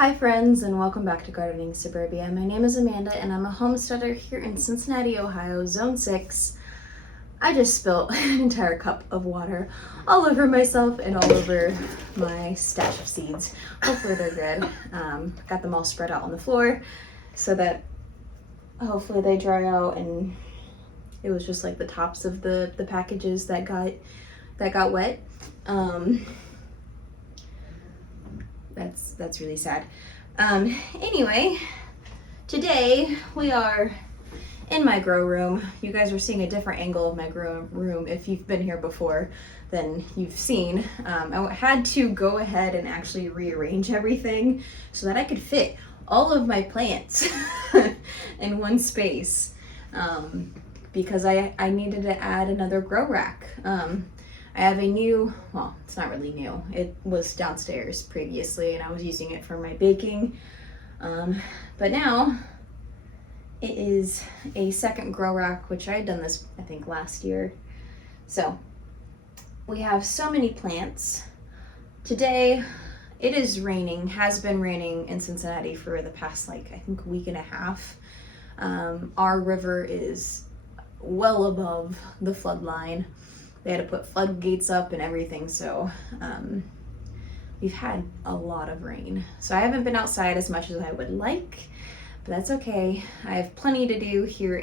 Hi friends, and welcome back to Gardening Suburbia. My name is Amanda and I'm a homesteader here in Cincinnati, Ohio, Zone 6. I just spilled an entire cup of water all over myself and all over my stash of seeds. Hopefully they're good. Got them all spread out on the floor so that hopefully they dry out, and it was just like the tops of the packages that got wet. That's really sad. Anyway, today we are in my grow room. You guys are seeing a different angle of my grow room. If you've been here before, then you've seen. I had to go ahead and actually rearrange everything so that I could fit all of my plants in one space, because I needed to add another grow rack. I have a new, well, it's not really new. It was downstairs previously and I was using it for my baking. But now it is a second grow rack, which I had done this, I think, last year. So we have so many plants. Today it is raining, has been raining in Cincinnati for the past, I think, week and a half. Our river is well above the flood line. They had to put floodgates up and everything, so we've had a lot of rain. So I haven't been outside as much as I would like, but that's okay. I have plenty to do here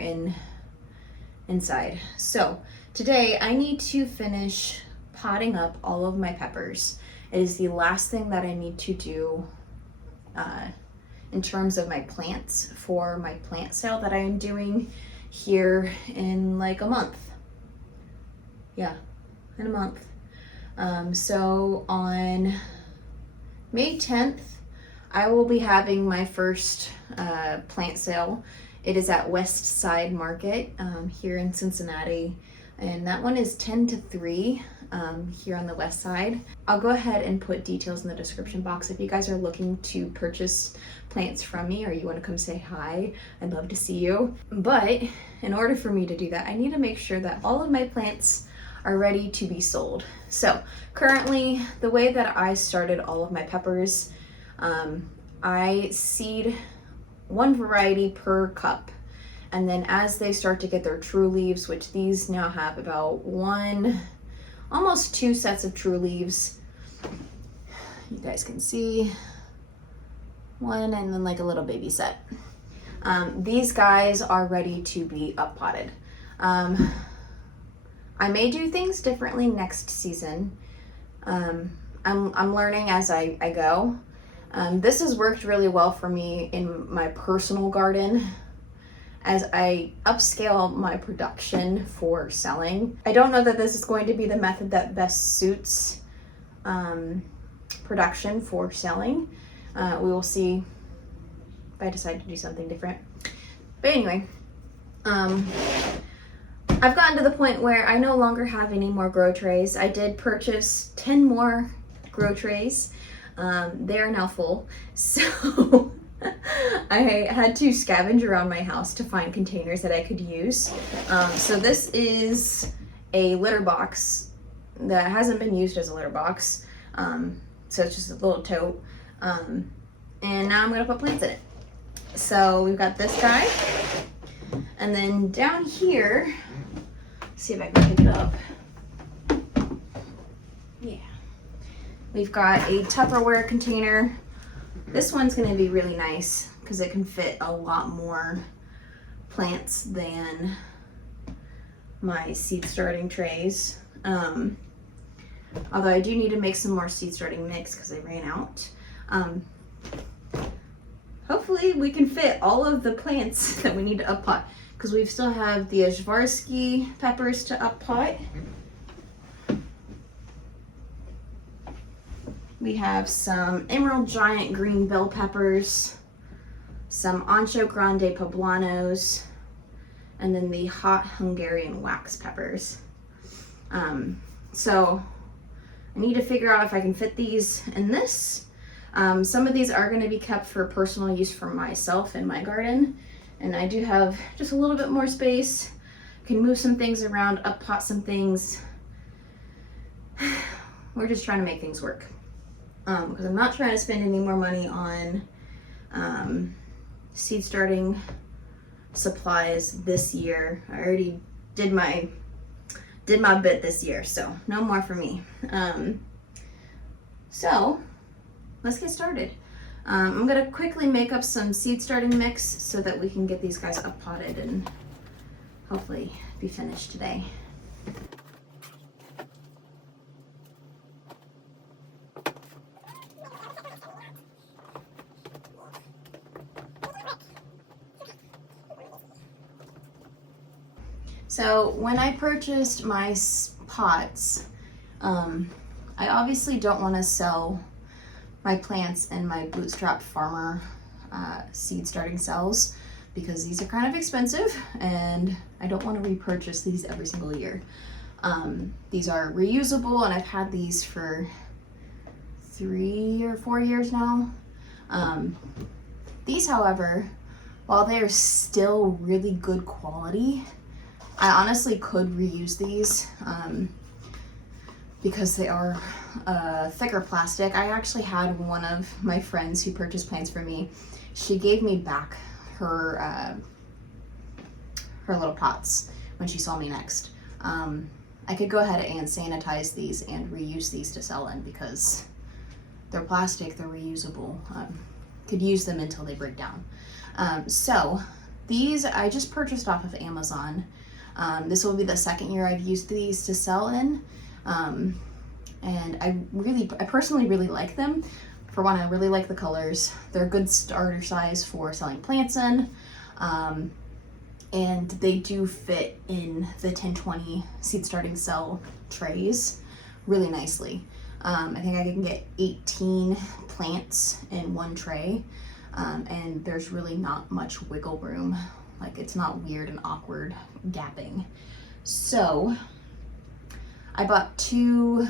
inside. So today I need to finish potting up all of my peppers. It is the last thing that I need to do in terms of my plants for my plant sale that I am doing here in like a month. Yeah, in a month. So on May 10th, I will be having my first plant sale. It is at West Side Market here in Cincinnati, and that one is 10 to 3 here on the west side. I'll go ahead and put details in the description box. If you guys are looking to purchase plants from me or you want to come say hi, I'd love to see you. But in order for me to do that, I need to make sure that all of my plants are ready to be sold. So currently, the way that I started all of my peppers, I seed one variety per cup, and then as they start to get their true leaves, which these now have about almost 2 sets of true leaves, you guys can see one and then like a little baby set. These guys are ready to be up potted. I may do things differently next season. I'm learning as I go. This has worked really well for me in my personal garden as I upscale my production for selling. I don't know that this is going to be the method that best suits production for selling. We will see if I decide to do something different. But anyway, I've gotten to the point where I no longer have any more grow trays. I did purchase 10 more grow trays. They are now full. So I had to scavenge around my house to find containers that I could use. So this is a litter box that hasn't been used as a litter box. So it's just a little tote. And now I'm gonna put plants in it. So we've got this guy. And then down here, see if I can pick it up. Yeah. We've got a Tupperware container. This one's gonna be really nice because it can fit a lot more plants than my seed starting trays. Although I do need to make some more seed starting mix because I ran out. Hopefully we can fit all of the plants that we need to up pot, because we still have the Zvarsky peppers to up pot. We have some Emerald Giant green bell peppers, some Ancho Grande poblanos, and then the hot Hungarian wax peppers. So I need to figure out if I can fit these in this. Some of these are going to be kept for personal use for myself in my garden, and I do have just a little bit more space. Can move some things around, up pot some things. We're just trying to make things work. because I'm not trying to spend any more money on seed starting supplies this year. I already did my bit this year, so no more for me. So let's get started. I'm gonna quickly make up some seed starting mix so that we can get these guys up potted and hopefully be finished today. So when I purchased my pots, I obviously don't want to sell my plants in my Bootstrap Farmer seed starting cells because these are kind of expensive and I don't want to repurchase these every single year. These are reusable and I've had these for 3 or 4 years now. These, however, while they are still really good quality, I honestly could reuse these because they are thicker plastic. I actually had one of my friends who purchased plants for me. She gave me back her little pots when she saw me next. I could go ahead and sanitize these and reuse these to sell in because they're plastic, they're reusable. Could use them until they break down. So these I just purchased off of Amazon. This will be the second year I've used these to sell in. And I personally really like them. For one, I really like the colors. They're a good starter size for selling plants in. And they do fit in the 10-20 seed starting cell trays really nicely. I think I can get 18 plants in one tray. And there's really not much wiggle room. Like, it's not weird and awkward gapping. So I bought two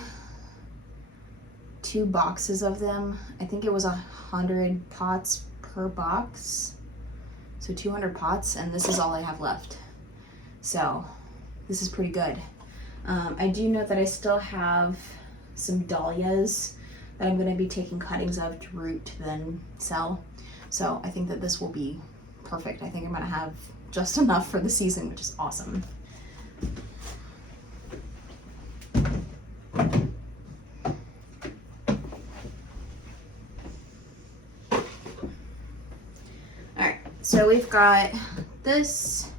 boxes of them. I think it was 100 pots per box. So 200 pots, and this is all I have left. So this is pretty good. I do note that I still have some dahlias that I'm gonna be taking cuttings of to root to then sell. So I think that this will be perfect. I think I'm gonna have just enough for the season, which is awesome. Alright, so we've got this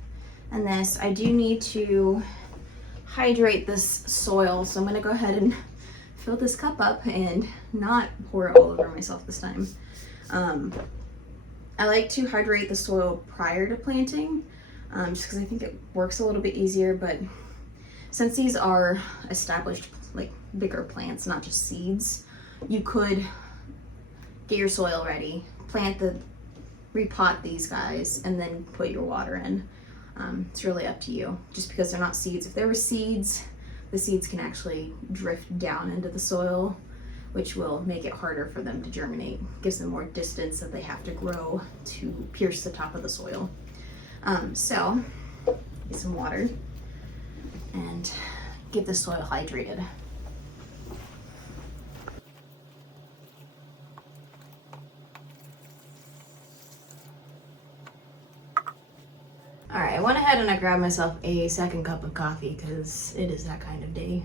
and this. I do need to hydrate this soil, so I'm gonna go ahead and fill this cup up and not pour it all over myself this time. I like to hydrate the soil prior to planting, just because I think it works a little bit easier, but since these are established, like, bigger plants, not just seeds, you could get your soil ready, repot these guys, and then put your water in. It's really up to you, just because they're not seeds. If they were seeds, the seeds can actually drift down into the soil, which will make it harder for them to germinate. Gives them more distance that they have to grow to pierce the top of the soil. So, get some water and get the soil hydrated. All right, I went ahead and I grabbed myself a second cup of coffee because it is that kind of day.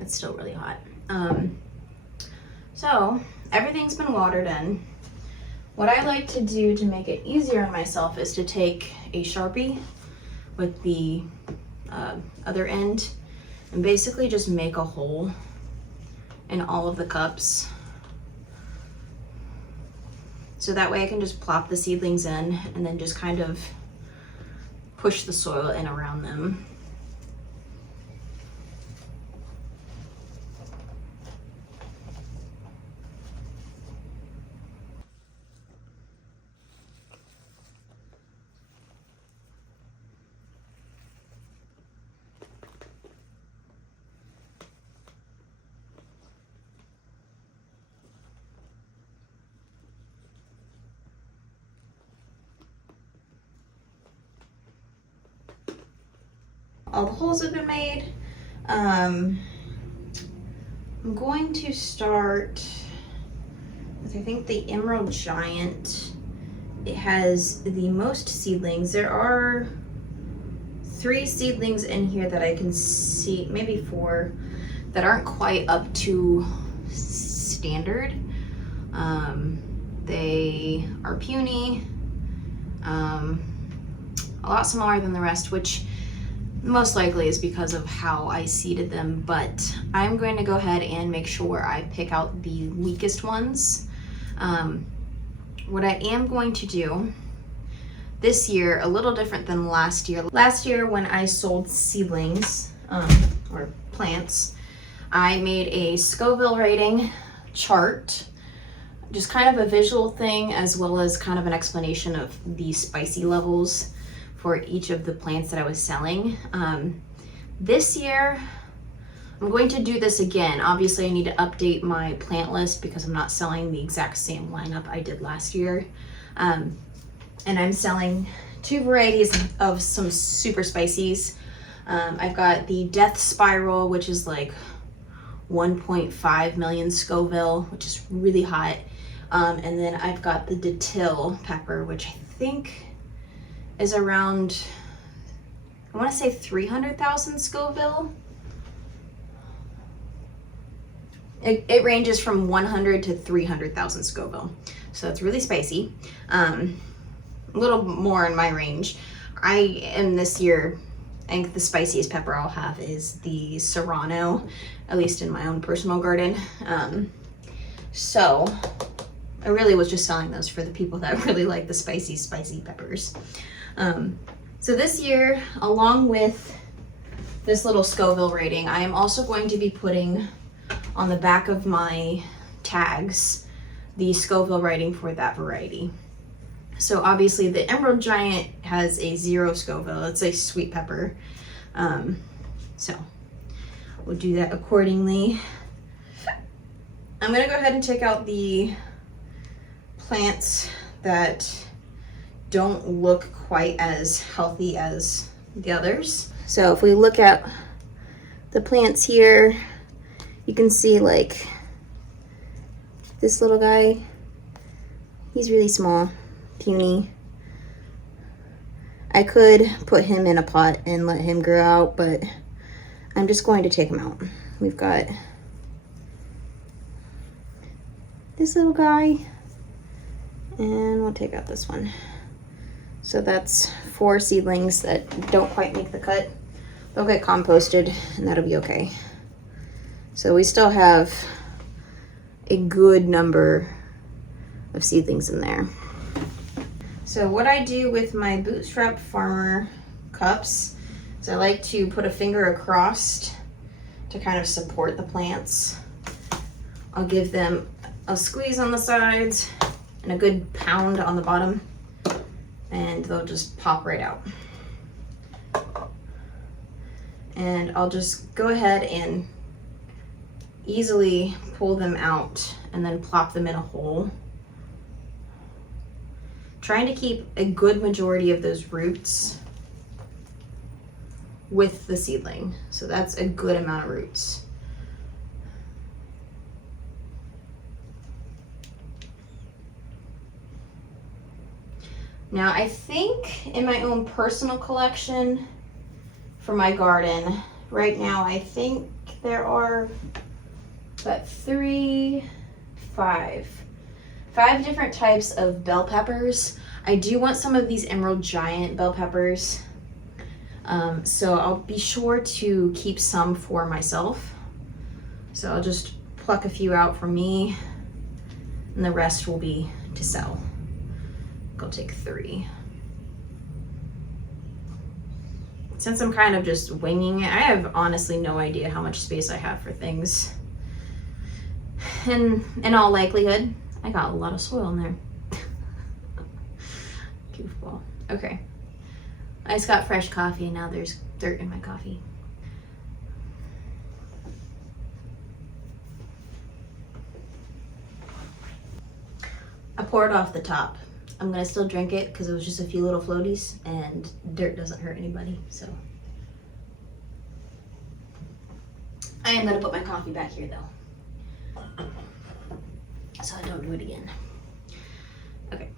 It's still really hot. So everything's been watered in. What I like to do to make it easier on myself is to take a Sharpie with the other end and basically just make a hole in all of the cups. So that way I can just plop the seedlings in and then just kind of push the soil in around them. All the holes have been made. I'm going to start with, I think, the Emerald Giant. It has the most seedlings. There are 3 seedlings in here that I can see, maybe 4, that aren't quite up to standard. They are puny, a lot smaller than the rest, which most likely is because of how I seeded them, but I'm going to go ahead and make sure I pick out the weakest ones. What I am going to do this year, a little different than last year. Last year when I sold seedlings, or plants, I made a Scoville rating chart, just kind of a visual thing, as well as kind of an explanation of the spicy levels for each of the plants that I was selling. This year, I'm going to do this again. Obviously, I need to update my plant list because I'm not selling the exact same lineup I did last year. And I'm selling 2 varieties of some super spicies. I've got the Death Spiral, which is like 1.5 million Scoville, which is really hot. And then I've got the Datil pepper, which I think is around, I want to say 300,000 Scoville. It ranges from 100 to 300,000 Scoville. So it's really spicy. A little more in my range. I am this year, I think the spiciest pepper I'll have is the Serrano, at least in my own personal garden. So I really was just selling those for the people that really like the spicy peppers. So this year, along with this little Scoville rating, I am also going to be putting on the back of my tags the Scoville rating for that variety. So obviously the Emerald Giant has a 0 Scoville. It's a sweet pepper. So we'll do that accordingly. I'm gonna go ahead and take out the plants that don't look quite as healthy as the others. So if we look at the plants here, you can see like this little guy, he's really small, puny. I could put him in a pot and let him grow out, but I'm just going to take him out. We've got this little guy, and we'll take out this one. So that's 4 seedlings that don't quite make the cut. They'll get composted and that'll be okay. So we still have a good number of seedlings in there. So what I do with my Bootstrap Farmer cups is I like to put a finger across to kind of support the plants. I'll give them a squeeze on the sides and a good pound on the bottom, and they'll just pop right out. And I'll just go ahead and easily pull them out and then plop them in a hole. Trying to keep a good majority of those roots with the seedling. So that's a good amount of roots. Now I think in my own personal collection for my garden, right now I think there are about 5 different types of bell peppers. I do want some of these Emerald Giant bell peppers. So I'll be sure to keep some for myself. So I'll just pluck a few out for me, and the rest will be to sell. I'll take 3. Since I'm kind of just winging it, I have honestly no idea how much space I have for things. And in all likelihood, I got a lot of soil in there. Goofball. Okay. I just got fresh coffee and now there's dirt in my coffee. I poured off the top. I'm gonna still drink it because it was just a few little floaties and dirt doesn't hurt anybody, so. I am gonna put my coffee back here though. so I don't do it again. Okay.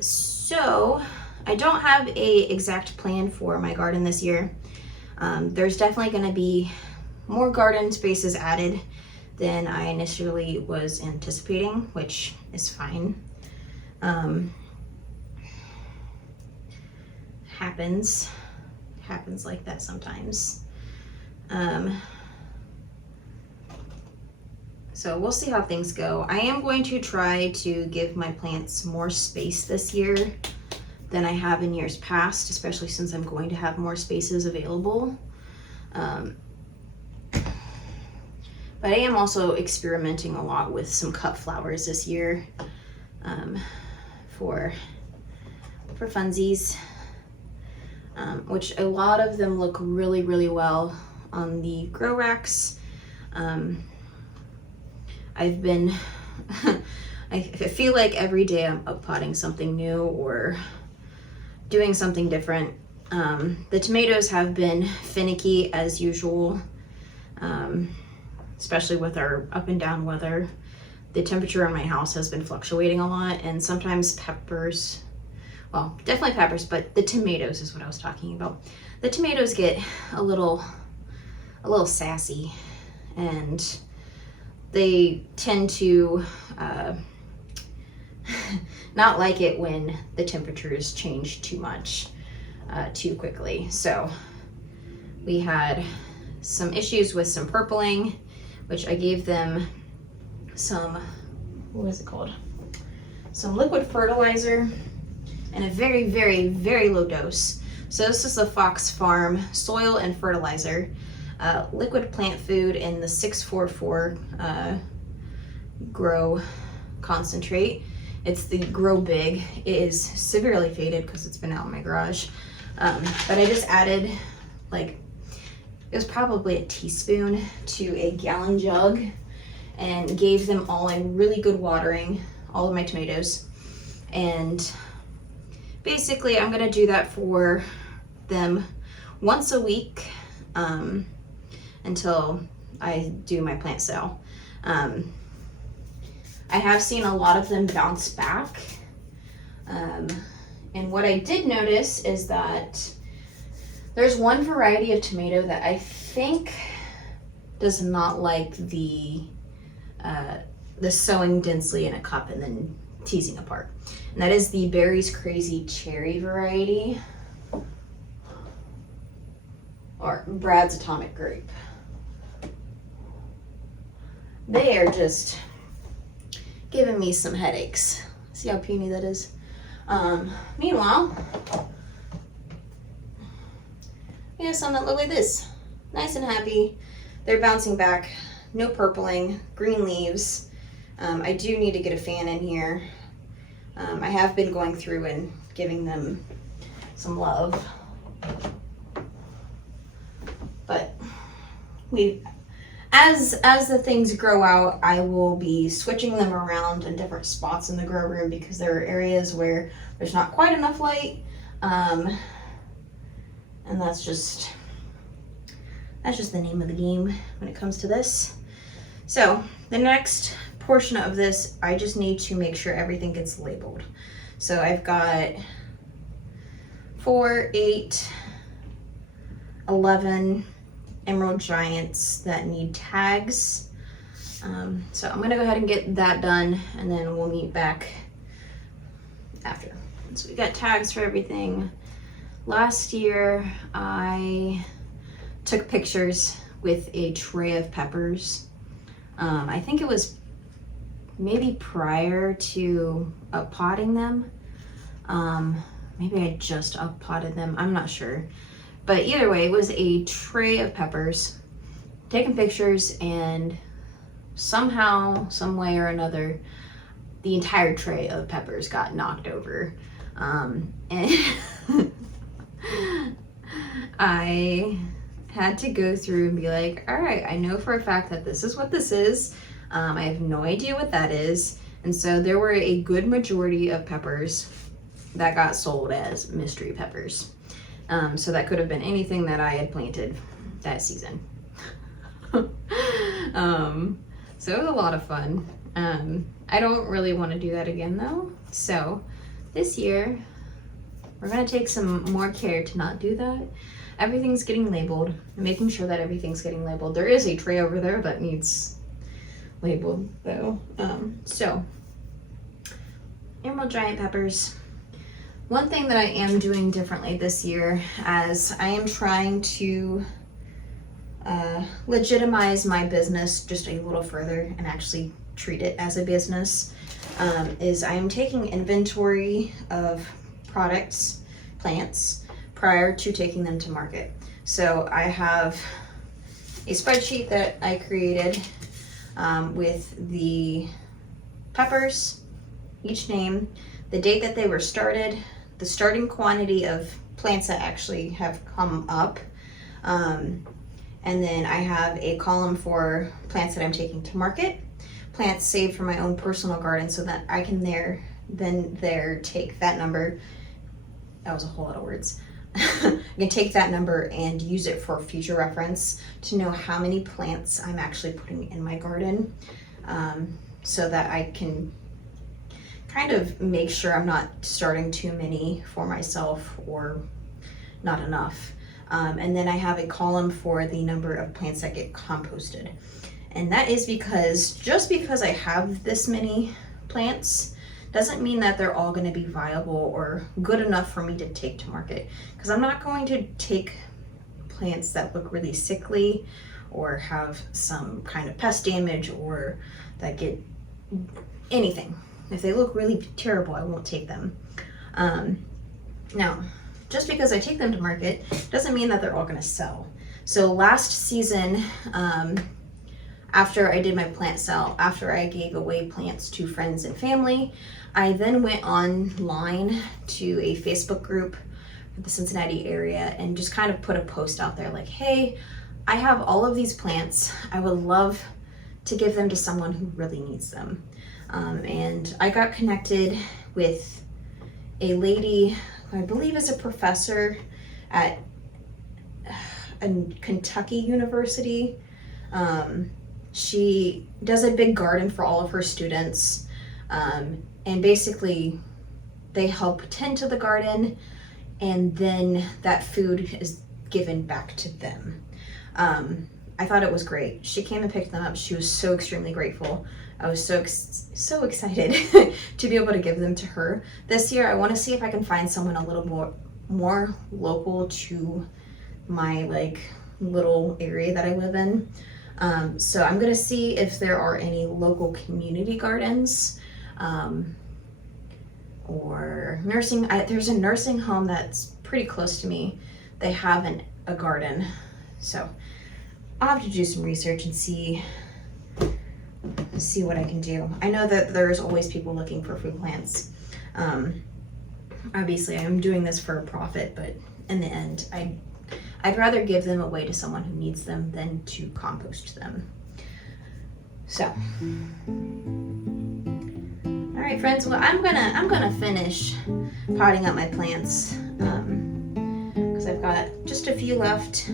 So I don't have a exact plan for my garden this year. There's definitely going to be more garden spaces added than I initially was anticipating, which is fine. Happens like that sometimes. So we'll see how things go. I am going to try to give my plants more space this year than I have in years past, especially since I'm going to have more spaces available. But I am also experimenting a lot with some cut flowers this year, for funsies, which a lot of them look really, really well on the grow racks. I've been, I feel like every day I'm up-potting something new or doing something different. The tomatoes have been finicky as usual, especially with our up and down weather. The temperature in my house has been fluctuating a lot, and sometimes peppers, well, definitely peppers, but the tomatoes is what I was talking about. The tomatoes get a little sassy, and they tend to not like it when the temperatures change too much, too quickly. So we had some issues with some purpling, which I gave them some, what is it called? Some liquid fertilizer in a very, very, very low dose. So this is the Fox Farm soil and fertilizer. Liquid plant food in the 644 grow concentrate. It's the Grow Big. It is severely faded because it's been out in my garage. But I just added, like, it was probably a teaspoon to a gallon jug, and gave them all a really good watering, all of my tomatoes. And basically I'm gonna do that for them once a week, until I do my plant sale. I have seen a lot of them bounce back. And what I did notice is that there's one variety of tomato that I think does not like the sowing densely in a cup and then teasing apart. And that is the Berries Crazy Cherry variety, or Brad's Atomic Grape. They are just giving me some headaches. See how puny that is? Meanwhile, we have some that look like this. Nice and happy. They're bouncing back. No purpling, green leaves. I do need to get a fan in here. I have been going through and giving them some love. But as the things grow out, I will be switching them around in different spots in the grow room, because there are areas where there's not quite enough light. And that's just the name of the game when it comes to this. So the next portion of this, I just need to make sure everything gets labeled. So I've got 4, 8, 11 Emerald Giants that need tags. So I'm gonna go ahead and get that done, and then we'll meet back after. So we got tags for everything. Last year I took pictures with a tray of peppers. I think it was maybe prior to up-potting them. Maybe I just up-potted them, I'm not sure. But either way, it was a tray of peppers, taking pictures, and somehow, some way or another, the entire tray of peppers got knocked over. And I had to go through and be like, all right, I know for a fact that this is what this is. I have no idea what that is. And so there were a good majority of peppers that got sold as mystery peppers. So that could have been anything that I had planted that season. So So it was a lot of fun. I don't really want to do that again though. So this year, we're gonna take some more care to not do that. Everything's getting labeled, making sure that everything's getting labeled. There is a tray over there that needs labeled though. So, emerald giant peppers. One thing that I am doing differently this year, as I am trying to legitimize my business just a little further and actually treat it as a business, is I am taking inventory of products, plants, prior to taking them to market. So I have a spreadsheet that I created with the peppers, each name, the date that they were started, the starting quantity of plants that actually have come up, and then I have a column for plants that I'm taking to market, plants saved for my own personal garden, so that I can take that number. That was a whole lot of words. I can take that number and use it for future reference to know how many plants I'm actually putting in my garden, so that I can kind of make sure I'm not starting too many for myself or not enough. And then I have a column for the number of plants that get composted. And that is because, just because I have this many plants doesn't mean that they're all going to be viable or good enough for me to take to market. Because I'm not going to take plants that look really sickly or have some kind of pest damage or that get anything. If they look really terrible, I won't take them. Now, just because I take them to market doesn't mean that they're all going to sell. So last season, after I did my plant sale, after I gave away plants to friends and family, I then went online to a Facebook group for the Cincinnati area and just kind of put a post out there like, hey, I have all of these plants. I would love to give them to someone who really needs them. And I got connected with a lady who I believe is a professor at a Kentucky university. She does a big garden for all of her students, and basically they help tend to the garden, and then that food is given back to them. I thought it was great. She came and picked them up. She was so extremely grateful. I was so excited to be able to give them to her. This year, I want to see if I can find someone a little more local to my little area that I live in. So I'm gonna see if there are any local community gardens, or nursing. There's a nursing home that's pretty close to me. They have a garden, so I'll have to do some research and see what I can do. I know that there's always people looking for food plants. Obviously, I'm doing this for a profit, but in the end, I'd rather give them away to someone who needs them than to compost them. So, all right, friends. Well, I'm gonna finish potting up my plants because I've got just a few left.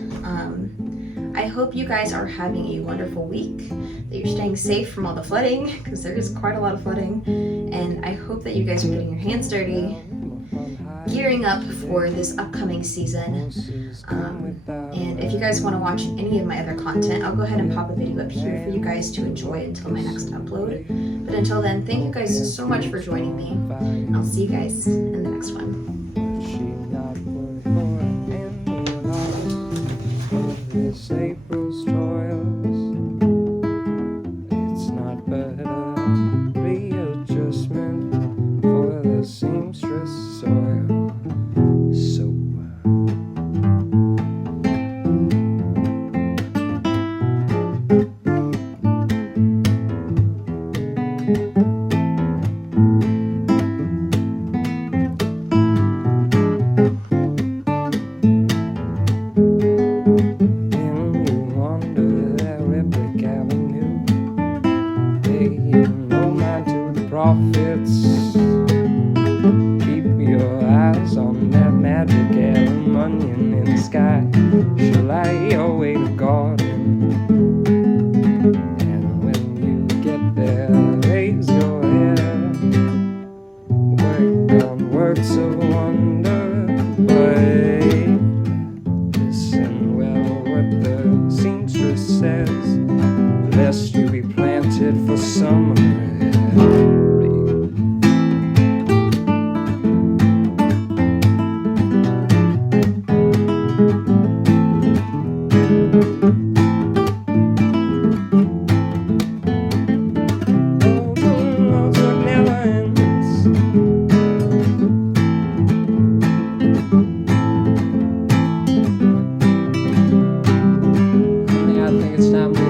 I hope you guys are having a wonderful week, that you're staying safe from all the flooding, because there is quite a lot of flooding, and I hope that you guys are getting your hands dirty, gearing up for this upcoming season. And if you guys want to watch any of my other content, I'll go ahead and pop a video up here for you guys to enjoy until my next upload. But until then, thank you guys so much for joining me, and I'll see you guys in the next one. April's toils, it's not but a readjustment for the seamstress soil. So profits. Keep your eyes on that magic aluminium in the sky. She'll lie your way to garden. And when you best to be planted for summer. It's time